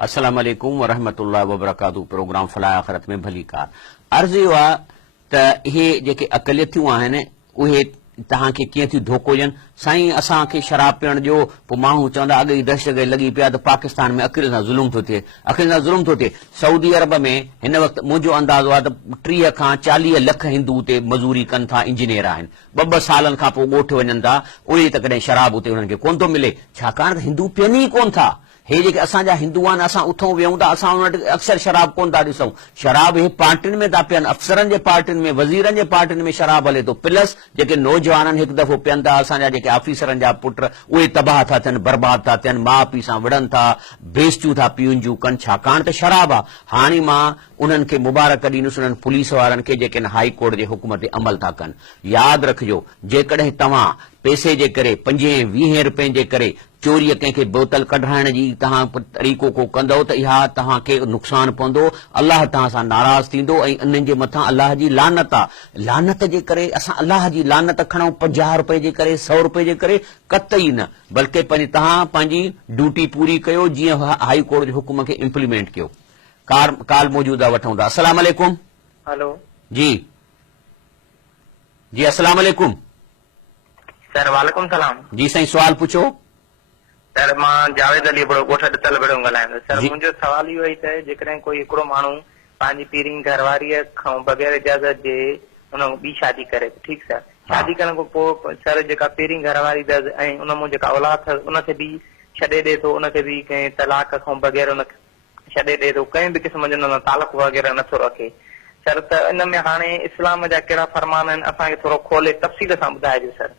अस्सलाम वालेकुम वरहमतुल्लाहि वबरकातुहू। प्रोग्राम फलाह आखिरत में भली कार अर्ज़ इहो आहे त इहे जेके अक़लियतूं आहिनि उहे तव्हांखे कीअं थियूं धोखो ॾियनि। साईं असांखे शराब पीअण ॾियो, पोइ माण्हू चवंदा अॻे ई दहशतगर्दी लॻी पिया त पाकिस्तान में अक़िल सां ज़ुल्म थो थिए, अक़िल सां ज़ुल्म थो थिए। सऊदी अरब में हिन वक़्तु मुंहिंजो अंदाज़ो आहे त 30 खां 40 लख हिंदू उते मज़ूरी कनि था, इंजीनियर आहिनि। 2 सालनि खां पोइ ॻोठ वञनि था, उहे त कॾहिं शराब उते उन्हनि खे कोन थो मिले, छाकाणि त हिंदू पीअनि ई कोन था। हे जेके असांजा हिंदू आहिनि, असां उथूं विहूं था, असां उन वटि अक्सर शराब कोन था ॾिसूं। शराब हे पार्टियुनि में था पीअनि, अफ़सरनि जे पार्टियुनि में, वज़ीरनि जे पार्टियुनि में शराब हले थो। प्लस जेके नौजवाननि हिकु दफ़ो पीअनि था, असांजा जेके ऑफिसरनि जा पुट उहे तबाह था थियनि, बर्बाद था थियनि, माउ पीउ सां विढ़नि था, बेइज़तियूं था पीअनि जूं कनि, छाकाणि त शराब आहे। हाणे मां उन्हनि खे मुबारक ॾींदुसि, उन्हनि पुलिस वारनि खे जेके हाई कोर्ट जे हुकुम ते अमल था कनि। यादि रखिजो, जेकॾहिं तव्हां पैसे जे करे 5-20 रुपए जे करे चोरीअ कंहिंखे बोतल कढाइण जी तव्हां तरीक़ो को कंदव त इहा तव्हांखे नुक़सानु पवंदो, अलाह तव्हां सां नाराज़ थींदो ऐं उन्हनि जे मथां अलाह जी लानत आहे। लानत जे करे असां अलाह जी लानत खणूं 50 रुपए जे करे, 100 रुपए जे करे, कतई न, बल्कि तव्हां पंहिंजी ड्यूटी पूरी कयो, जीअं हाई कोर्ट जे हुकुम खे इम्प्लीमेंट कयो। काल मौजूद आहे, वठूं था। अस्सलाम वालेकुम। हेलो जी जी, अस्सलाम वालेकुम सर। वालेकुम सलाम जी साईं, सवाल पुछो। सर मां जावेद अली बड़ो ॻोठ ॾितल बड़ो ॻाल्हायां। सर मुंहिंजो सवाल इहो ई त जेकॾहिं कोई हिकिड़ो माण्हू पंहिंजी पहिरीं घरवारीअ खां बग़ैर इजाज़त जे उन ॿी शादी करे, ठीकु सर, शादी करण खां पोइ सर जेका पहिरीं घरवारी अथसि ऐं उन मां जेका औलाद अथसि उनखे बि छॾे ॾिए थो, उनखे बि कंहिं तलाक खां बग़ैर उन छॾे ॾिए थो, कंहिं बि क़िस्म जो तालुक वग़ैरह नथो रखे सर। त इन में हाणे इस्लाम जा कहिड़ा फरमान आहिनि, असांखे थोरो खोले तफ़सील सां ॿुधाइजो सर।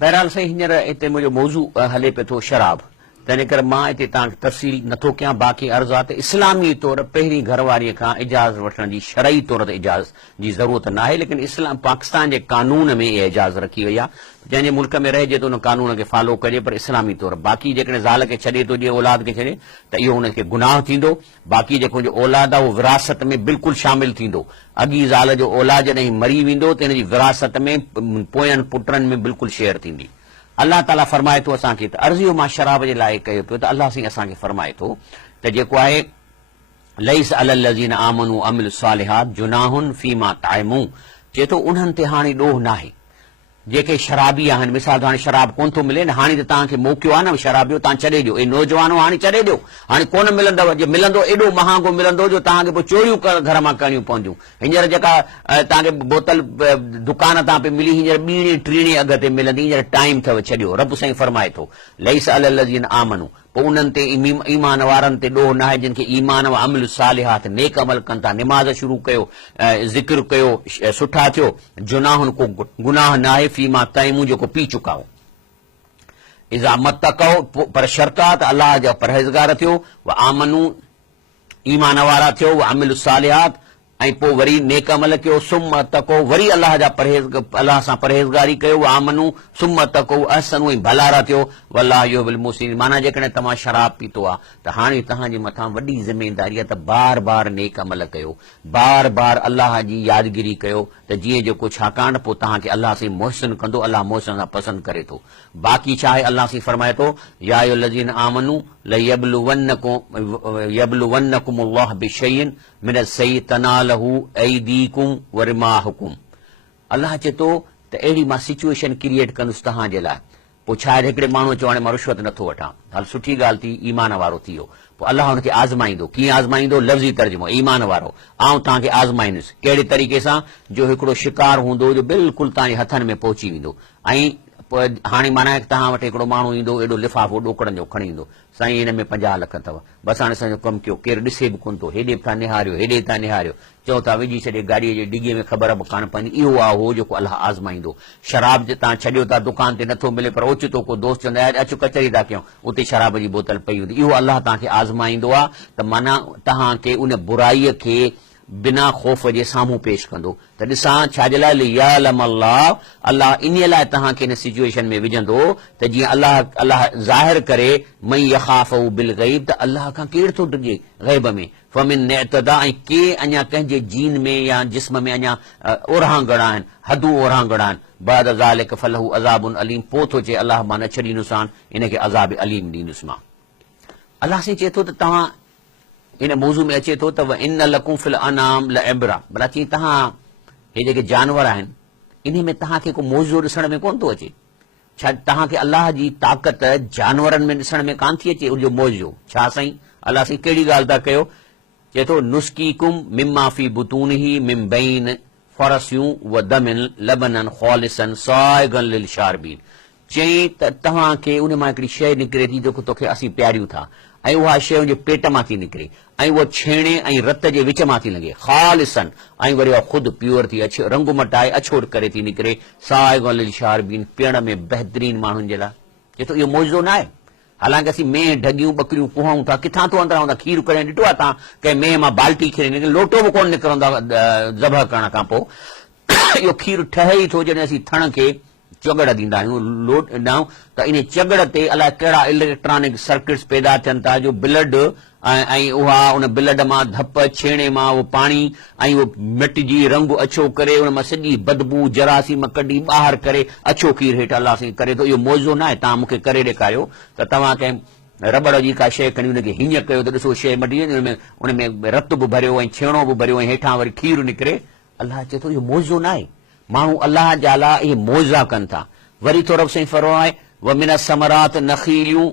बहरहाल साईं, हींअर हिते मुंहिंजो मौज़ू हले पियो थो शराब, तंहिं करे मां हिते तव्हांखे तफ़सील नथो कयां। बाक़ी अर्ज़ु आहे त इस्लामी तौरु पहिरीं घरवारीअ खां इजाज़त वठण जी शरई तौर ते इजाज़त जी ज़रूरत न आहे, लेकिन इस्लाम पाकिस्तान जे कानून में इहा इजाज़त रखी वई आहे। जंहिंजे मुल्क में रहिजे त उन कानून खे फॉलो कजे, पर इस्लामी तौरु। बाक़ी जेकॾहिं ज़ाल खे छॾे थो ॾिए, औलाद खे छॾे, त इहो हुनखे गुनाह थींदो। बाक़ी जेको औलाद आहे उहो विरासत में बिल्कुलु शामिल थींदो। अॻी ज़ाल जो औलाद जॾहिं मरी वेंदो त हिन जी विरासत में पोयनि पुटनि में बिल्कुलु शेयर थींदी। अल्लाह ताला फरमाए थो असांखे, त अर्ज़ियो मां शराब जे लाइ कयो पियो, त अल्लाह साईं असांखे फरमाए थो त जेको आहे लैस अलल लज़ीन आमनू अमिलु सालिहात जुनाहुन फीमा ताइमू, चए थो उन्हनि ते हाणे ॾोह न आहे जेके शराबी आहिनि। मिसाल हाणे शराब कोन थो मिले न, हाणे त तव्हांखे मौक़ियो आहे न शराब जो, तव्हां छॾे ॾियो। ऐं नौजवानो हाणे छॾे ॾियो, हाणे कोन मिलंदव, जे मिलंदो एॾो महांगो मिलंदो जो तव्हांखे पोइ चोरियूं घर मां करणियूं पवंदियूं। हींअर जेका तव्हांखे बोतल दुकान तां पे मिली, हींअर 2-3 अघ ते मिलंदी, हींअर टाइम अथव, छॾियो। रब साईं फरमाए थो लैस अलल लज़ीन आमनू, पोइ उन्हनि ते ईमान वारनि ते ॾोह न आहे जिन खे ईमान व अमल सालिहात, नेक अमल कनि था, निमाज़ शुरू कयो, ज़िक्र कयो, सुठा थियो। जुनाहुन, को गुनाह न आहे, फीमा तइमू, जेको पी चुका हो। इज़ा मत्तक़ौ, पर शर्त आहे त अलाह जा परहेज़गार थियो, व आमनू, ईमान वारा थियो, व अमिल सालिहात, ऐं पोइ वरी नेक अमल कयो, सुम तको, वरी अलाह सां परहेज़गारी कयो, आमनू सुम तको अहसनू, ऐं भलारा थियो, वल्लाह युहिब्बुल मुहसिनीन। माना जेकॾहिं तव्हां शराब पीतो आहे त हाणे तव्हांजे मथां वॾी ज़िमेदारी आहे त बार बार नेक अमल कयो, बार बार अलाह जी यादगिरी कयो, त जीअं जेको, छाकाणि पोइ तव्हांखे अलाह साईं मुहसिन कंदो, अलाह मुहसिन सां पसंदि करे थो। बाक़ी छा आहे, अलाह साईं फरमाए थो या अय्युहल्लज़ीन आमनू यबलुवन्नकुम अल्लाह बिशैइन मिन अस्सय्यि तनालहु ऐदीकुम व रिमाहुकुम। अलाह चए थो त अहिड़ी मां सिचुएशन क्रिएट कंदुसि तव्हां जे लाइ। पोइ छा आहे, हिकिड़े माण्हू चयो हाणे मां रिश्वत नथो वठां, हल सुठी ॻाल्हि थी, ईमान वारो थी वियो। पोइ अलाह हुनखे आज़माईंदो। कीअं आज़माईंदो? लफ़्ज़ी तर्जुमो, ईमान वारो आउं तव्हांखे आज़माईंदुसि। कहिड़े तरीक़े सां? जो हिकिड़ो शिकार हूंदो जो बिल्कुलु तव्हांजे हथनि में पहुची वेंदो। ऐं पोइ हाणे माना तव्हां वटि हिकिड़ो माण्हू ईंदो, एॾो लिफ़ाफ़ो ॾोकड़नि जो खणी ईंदो, साईं हिन में 50 लख अथव, बसि हाणे असांजो कमु कयो, केरु ॾिसे बि कोन थो, हेॾे बि था निहारियो, हेॾे था निहारियो, चओ था विझी छॾे गाॾीअ जे डिॻीअ में, ख़बर बि कान पवंदी। इहो आहे उहो जेको अलाह आज़माईंदो। शराब जे तव्हां छॾियो था, दुकान ते नथो मिले, पर ओचितो को दोस्त चवंदा आहिनि अचो कचहरी था कयूं, उते शराब जी बोतल पई हूंदी। इहो अलाह तव्हांखे आज़माईंदो आहे, त माना तव्हांखे उन बुराईअ खे बिना ख़ौफ़ जे साम्हूं पेश कंदो। त ॾिसां छाजे लाइ, लियालम अल्लाह इन लाइ तव्हांखे इन सिचुएशन में विझंदो त जीअं अल्लाह ज़ाहिर करे मई यख़ाफ़हु बिल ग़ैब, त अल्लाह खां केरु थो डिॼे ग़ैब में, फमिन इअ्तदा, ऐं के अञा कंहिंजे जीन में या जिस्म में अञा ओरहां घणा आहिनि, हदूं ओरहां घणा आहिनि। बाद ज़ालिक फलहु अज़ाबुन अलीम, पोइ थो चए अल्लाह मां न छॾींदुसि, इनखे अज़ाब अलीम ॾींदुसि मां। अलाह साईं चए थो त तव्हां इन मौज़ू में अचे थो त इन लकुम फिल अनाम लइबरा, भला चई तव्हां हे जेके जानवर आहिनि इन में तव्हांखे को मौज़ो ॾिसण में कोन थो अचे? छा तव्हांखे अलाह जी ताक़त जानवरनि में ॾिसण में कान थी अचे उनजो मौज़ो? छा साईं? अलाह साईं कहिड़ी ॻाल्हि था कयो? चए थो नुस्कीकुम मिम्मा फी बुतूनिही मिन बैन फरसियूं व दमिन लबनन ख़ालिसन साइगन लिल शारबीन। चई त तव्हांखे उन मां हिकिड़ी शइ निकिरे थी जेको तोखे असीं प्यारियूं था, ऐं उहा शइ उनजे पेट मां थी निकिरे, ऐं उहा छेणे ऐं रत जे विच मां थी लॻे ख़ालिसन, ऐं वरी उहा ख़ुदि प्योर थी अचे, रंग मटाए अछोट करे थी निकिरे साइगन लिल शारबीन, पीअण में बहितरीन माण्हुनि जे लाइ। चए थो इहो मौज़ो न आहे? हालांकि असीं मेह ढगियूं ॿकरियूं कुहाऊं था, किथां थो अंदरां खीर कॾहिं ॾिठो आहे तव्हां? कंहिं मेह मां बाल्टी खीर निकिरे, लोटो बि कोन निकिरंदो आहे ज़बह करण खां पोइ। इहो खीर ठहे ई थो जॾहिं असीं थण खे चगड़ ॾींदा आहियूं, लोट ॾियूं त इन चगड़ ते अलाए कहिड़ा इलेक्ट्रॉनिक सर्किट्स पैदा थियनि था जो ब्लड ऐं उहा उन ब्लड मां धप, छेणे मां उहो पाणी ऐं उहो मिटिजी रंग अछो करे उन मां सॼी बदबू जरासीम कढी ॿाहिरि करे अछो खीर हेठि अलाह साईं करे थो। इहो मौज़ो न आहे? तव्हां मूंखे करे ॾेखारियो त तव्हां कंहिं रबड़ जी का शइ खणी हुनखे हीअं कयो त ॾिसो शइ मटी वेंदी, उन में रत बि भरियो ऐं छेणो बि भरियो ऐं हेठां वरी खीर निकिरे। अलाह चए थो इहो मौज़ो न आहे? माण्हू अलाह जा लाइ इहे मौज़ा कनि था। वरी थो रब साईं फरमाए व मिन समरात नखीलियूं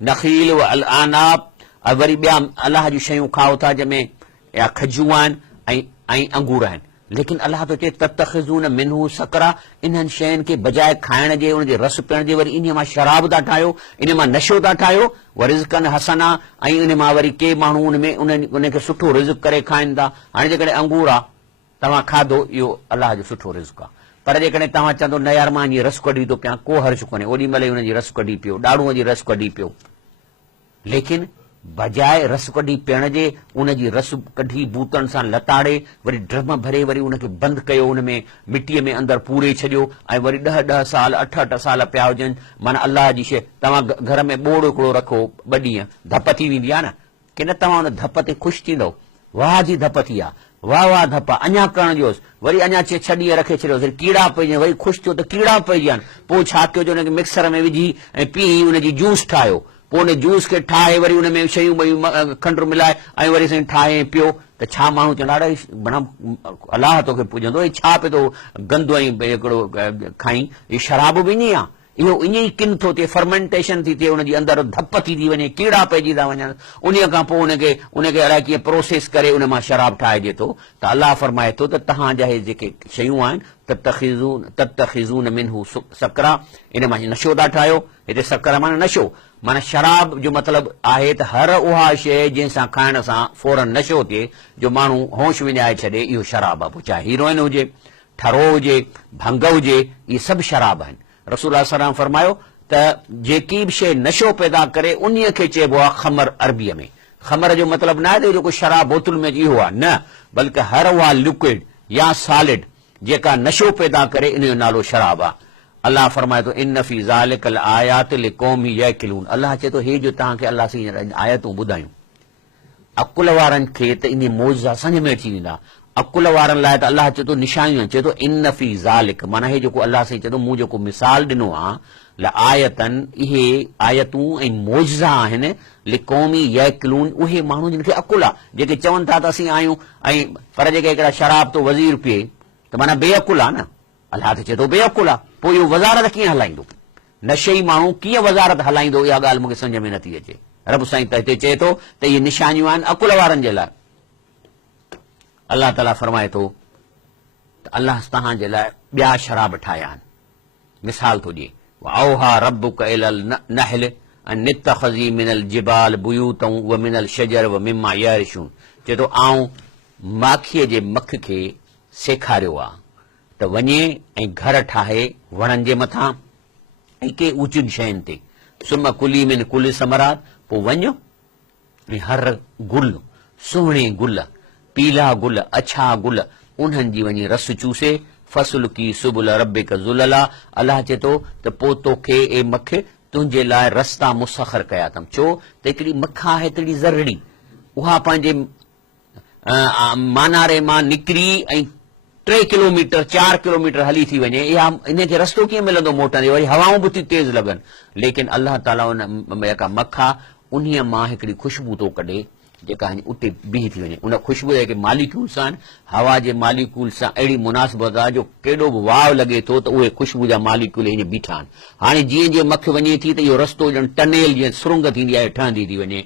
नखील व अल आनाब, वरी ॿिया अलाह जूं शयूं खाओ था जंहिंमें या खजूं आहिनि ऐं अंगूर आहिनि। लेकिन अलाह थो चए तत्तखिज़ून मिन्हू सकरा, इन्हनि शयुनि खे बजाए खाइण जे उनजे रस पीअण जे वरी इन मां शराब था ठाहियो, इन मां नशो था ठाहियो। व रिज़्क़न हसना, ऐं इन मां वरी के माण्हू उनखे सुठो रिज़्क़ करे खाइनि था। हाणे जेकॾहिं अंगूर आहे तव्हां खाधो, इहो अलाह जो सुठो रिज़्क़ आहे, पर जेकॾहिं तव्हां चवंदो न यार मां जी रस कढी थो पिया, को हर्ज कोन्हे, ओॾी महिल ई हुनजी रस कढी पियो, ॾाड़ूअ जी रस कढी पियो। लेकिन बजाए रस कढी पीअण जे उनजी रस कढी बूतनि सां लताड़े वरी ड्रम भरे वरी उनखे बंदि कयो, उन में मिटीअ में अंदरि पूरे छॾियो ऐं वरी 10-10 साल 8-8 साल पिया हुजनि। माना अलाह जी शइ तव्हां घर में ॿोड़ हिकिड़ो रखो, 2 ॾींहं धप थी वेंदी आहे न, की न तव्हां उन धप ते ख़ुशि थींदव? वाह जी धप थी आहे, वाह वाह धप, अञा करण ॾियोसि, वरी अञा 6 ॾींहं रखे छॾियोसि, वरी कीड़ा पइजी वरी ख़ुशि थियो त कीड़ा पइजी वञनि, पोइ छा कयो जो हुनखे मिक्सर में विझी ऐं पी उनजी जूस ठाहियो, पोइ उन जूस खे ठाहे वरी उन में शयूं ॿई खंड मिलाए ऐं वरी साईं ठाहे पियो, त छा माण्हू चवंदा अड़े माना अलाह तोखे पुॼंदो, ही छा पियो थो गंदो ऐं हिकिड़ो खाई, हीअ शराब बि ईअं आहे, इहो ईअं ई किन थो थिए, फर्मेंटेशन थी थिए, उनजी अंदरि धप थी वञे, कीड़ा पइजी था वञनि, उन खां पोइ उनखे अलाए कीअं प्रोसेस करे उन मां शराब ठाहिजे थो। त अलाह फरमाए थो त तव्हांजा हे जेके शयूं आहिनि तत्तखिज़ून मिन्हू सकरा, इन मां नशो था ठाहियो। हिते सकरा माना नशो, माना शराब जो मतिलबु आहे त हर उहा शइ जंहिंसां खाइण सां फौरन नशो थिए, जो माण्हू होश विञाए छॾे, इहो शराब आहे। पोइ चाहे हीरोइन हुजे, ठरो हुजे, भंग हुजे, इहे सभु शराब आहिनि। रसूल सलाम फरमायो त जेकी बि शइ नशो पैदा करे उन खे चइबो आहे ख़मर। अरबीअ में ख़मर जो मतिलबु न आहे त जेको शराब बोतल में इहो आहे, न, बल्कि हर उहा लिक्विड या सॉलिड जेका नशो पैदा करे इन जो नालो शराब आहे। अलाह फरमाए थो इन फी ज़ालिकल आयात लिक़ौमी यअक़िलून, अलाह चए थो हे जो तव्हांखे अलाह सां आयतूं ॿुधायूं अकुल वारनि खे त इन मौज़ा सम्झ में अची वेंदा। अकुल वारनि लाइ त अलाह चए थो निशानियूं, चए थो इन फी ज़ालिक, माना हे जेको अलाह साईं चए थो मूं जेको मिसाल ॾिनो आहे ल आयतन, इहे आयतूं ऐं मौज़ा आहिनि लिक़ौमी यअक़िलून, उहे माण्हू जिन खे अकुल आहे, जेके चवनि था त असीं आहियूं ऐं पर जेके हिकिड़ा शराब तो वज़ीर पीए त माना बेअकुल आहे न। अलाह त चए थो बेअकुल आहे, पोइ इहो वज़ारत कीअं हलाईंदो? नशेई माण्हू कीअं वज़ारत हलाईंदो? इहा ॻाल्हि मूंखे सम्झ में नथी अचे। रब साईं त हिते चए थो त इहे निशानियूं आहिनि अकुल वारनि जे लाइ। अलाह ताला फरमाए थो त अलाह तव्हांजे लाइ ॿिया शराब ठाहिया आहिनि। मिसाल थो ॾिए औहा रब्बुक इलल नहल अन नित्तखज़ी मिनल जिबाल बुयूतन व मिनल शजर व मिम्मा यारिशून, चए थो आऊं माखीअ जे मख खे सेखारियो आहे त वञे ऐं घर ठाहे वणनि जे मथां ऐं के ऊचियुनि शयुनि ते, सुम कुली मिन कुल समरात, पोइ वञो ऐं हर गुल, सुहिणे गुल, पीला गुल, अछा गुल, उन्हनि जी वञी रस चूसे, फसल की सुबुल रब्बिक ज़ुलला, अलाह चए थो त पोइ तोखे ए मख तुंहिंजे लाइ रस्ता मुसखर कया अथमि। छो त हिकिड़ी मख आहे हिकिड़ी ज़रड़ी, उहा पंहिंजे मानारे मां निकिरी ऐं 3 किलोमीटर 4 किलोमीटर हली थी वञे, इहा इनखे रस्तो कीअं मिलंदो मोटंदे, वरी हवाऊं बि थी तेज़ लॻनि, लेकिन अलाह ताला उन जेका मख आहे उन्हीअ मां हिकिड़ी ख़ुशबू थो कढे जेका उते बीह थी वञे। उन ख़ुशबू जे मालिक्यूल सां हवा जे मालिक्यूल सां अहिड़ी मुनासिबत आहे जो केॾो बि वाव लॻे थो त उहे ख़ुशबू जा मालिक्यूल हीअं बीठा आहिनि। हाणे जीअं जीअं मख वञे थी त इहो रस्तो ॼण टनेल जीअं सुरंग थींदी आहे ठहंदी थी वञे।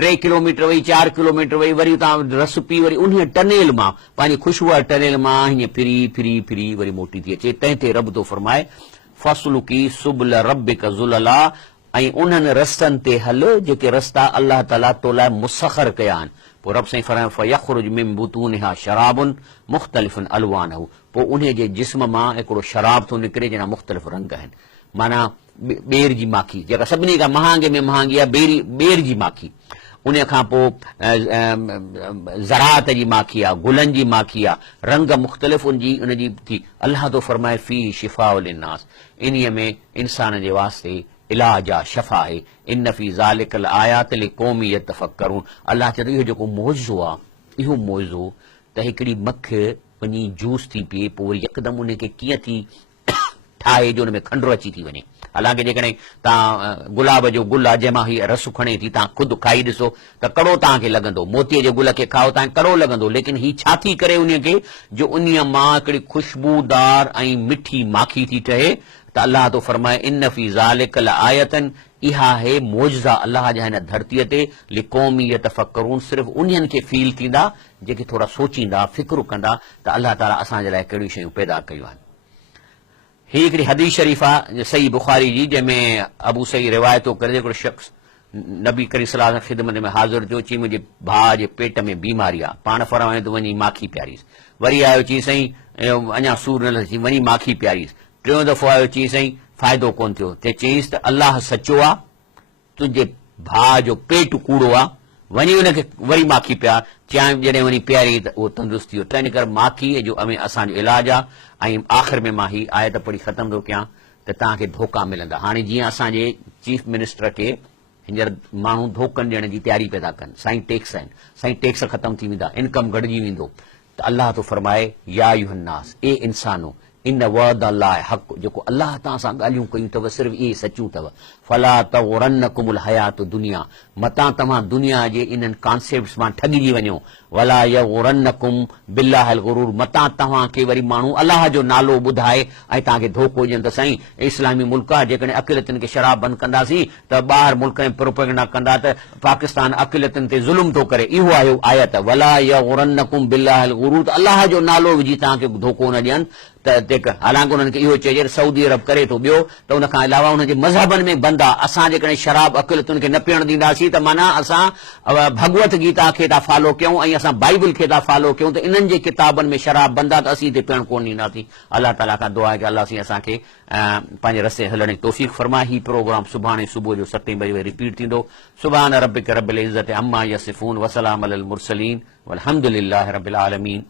3 किलोमीटर वई 4 किलोमीटर वई वरी तव्हां रस पी वरी उन टनेल मां पंहिंजी ख़ुशबू वारे टनेल मां हीअं फिरी फिरी फिरी वरी मोटी थी अचे। तंहिं ते रब थो फरमाए फसलुकी सुबुल रबिक ज़ुलला, ऐं उन्हनि रस्तनि ते हल जेके रस्ता अलाह ताला तो लाइ मुसखर कया आहिनि। पोइ रब साईं फरमाए फयख़रुज मिन बुतूनिहा शराबुन मुख़्तलिफ़ुन अलवानहु, पोइ उन जे जिस्म मां हिकिड़ो शराब थो निकिरे जंहिंजा मुख़्तलिफ़ रंग आहिनि। माना ॿेर जी माखी जेका सभिनी खां महांगे में महांगी आहे, ॿेर जी माखी। उन खां पोइ ज़राअत जी माखी आहे, गुलनि जी माखी आहे, रंग मुख़्तलिफ़ उनजी थी। अलाह थो फरमाए फी शिफ़ाउ लिन्नास, इन्हीअ में इंसान जे वास्ते इलाज आहे, शफ़ा आहे। इन फी ज़ालिकल आयात लिक़ौमी यतफ़क्करून, अलाह चए थो इहो जेको मौज़ो आहे, इहो मौज़ो त हिकिड़ी मख वञी जूस थी पीए पोइ वरी यकदमि उनखे कीअं थी ठाहे जो हुन में खंडु अची थी वञे। हालांकि जेकॾहिं तव्हां गुलाब जो गुल आहे जंहिंमां हीअ रस खणे थी, तव्हां ख़ुदि खाई ॾिसो त कड़ो तव्हांखे लॻंदो। मोतीअ जे गुल खे खाओ तव्हांखे कड़ो लॻंदो, लेकिन हीअ छा थी करे उनखे जो उन्हीअ मां हिकिड़ी ख़ुशबूदार ऐं मिठी माखी थी ठहे। त अलाह थो फरमाए इन फी ज़ालिकल आयतन, इहा है मौजज़ा अलाह जा हिन धरतीअ ते लिक़ौमी यतफ़क्करून, सिर्फ़ु उन्हनि खे फील थींदा जेके थोरा सोचींदा फ़िक्रु कंदा त अलाह ताला असांजे लाइ कहिड़ियूं शयूं पैदा कयूं आहिनि। ही हिकिड़ी हदीस शरीफ़ आहे सही बुखारी जी, जंहिंमें अबू सही रिवायतो करे हिकिड़ो शख़्स नबी करीम सल्लल्लाहु अलैहि वसल्लम ख़िदमत में हाज़िर थियो, चई मुंहिंजे भाउ जे पेट में बीमारी आहे, पाण फरमायो त वञी माखी पियारीस। वरी आयो चई साईं अञा सूर न लथी, वञी माखी पियारीस। टियों दफ़ो आयो चई साईं फ़ाइदो कोन थियो। ते चईसि त अलाह सचो आहे, तुंहिंजे भाउ जो पेट कूड़ो आहे, वञी हुनखे वरी माखी पियार। चांहि जॾहिं वञी पियारी त उहो तंदुरुस्त थी वियो। तंहिं करे माखी जो असांजो इलाजु आहे। ऐं आख़िर में मां ही आयत पढ़ी ख़तमु थो कयां त तव्हांखे धोखा मिलंदा। हाणे जीअं असांजे चीफ मिनिस्टर खे हींअर माण्हू धोखनि ॾियण जी तयारी पिया था कनि, साईं टैक्स आहिनि, साईं टैक्स ख़तमु थी वेंदा, इनकम घटिजी वेंदो। त अलाह थो फरमाए या अयुहन्नास, ए इंसानो इन वअद अल्लाह हक़, जेको अलाह तव्हां सां ॻाल्हियूं कयूं अथव सिर्फ़ु इहे सचूं अथव। फला तग़ुरन्नकुमुल हयात दुनिया, मतां तव्हां दुनिया जे इन्हनि कॉन्सेप्ट्स मां ठॻिजी वञो। वला यग़ुरन्नकुम बिल्लाहिल ग़ुरूर, मतां तव्हांखे वरी माण्हू अलाह जो नालो ॿुधाए ऐं तव्हांखे धोखो ॾियनि त साईं इस्लामी मुल्क आहे, जेकॾहिं अक़िलतनि खे शराब बंदि कंदासीं त ॿाहिरि मुल्क में प्रोपेगेंडा कंदा त पाकिस्तान अक़िलतनि ते ज़ुल्म थो करे। इहो आहे आयत वला यग़ुरन्नकुम बिल्लाहिल ग़ुरूर, त अलाह जो नालो विझी तव्हांखे धोखो न ॾियनि। त हालांकि उन्हनि खे इहो चइजे सऊदी अरब करे थो ॿियो त उन खां अलावा उनजे मज़हबनि में बंदि आहे। असां जेकॾहिं शराब अक़िलतुनि खे न पीअण ॾींदासीं त माना असां भगवत गीता खे था फॉलो कयूं ऐं असां बाइबल खे था फॉलो कयूं, त इन्हनि जे किताबनि में शराब बंदि आहे त असीं हिते पियण कोन ॾींदासीं। अलाह ताला खां दुआ आहे कि अलाह साईं असांखे पंहिंजे रस्ते हलण जी तौफ़ीक़ फरमाए। ही प्रोग्राम सुभाणे सुबुह जो 7 बजे रिपीट थींदो। सुभान रब्बिक रब्बिल इज़्ज़ति अम्मा यसिफ़ून वसलाम अलल मुरसलीन वल्हम्दुलिल्लाहि रब्बिल आलमीन।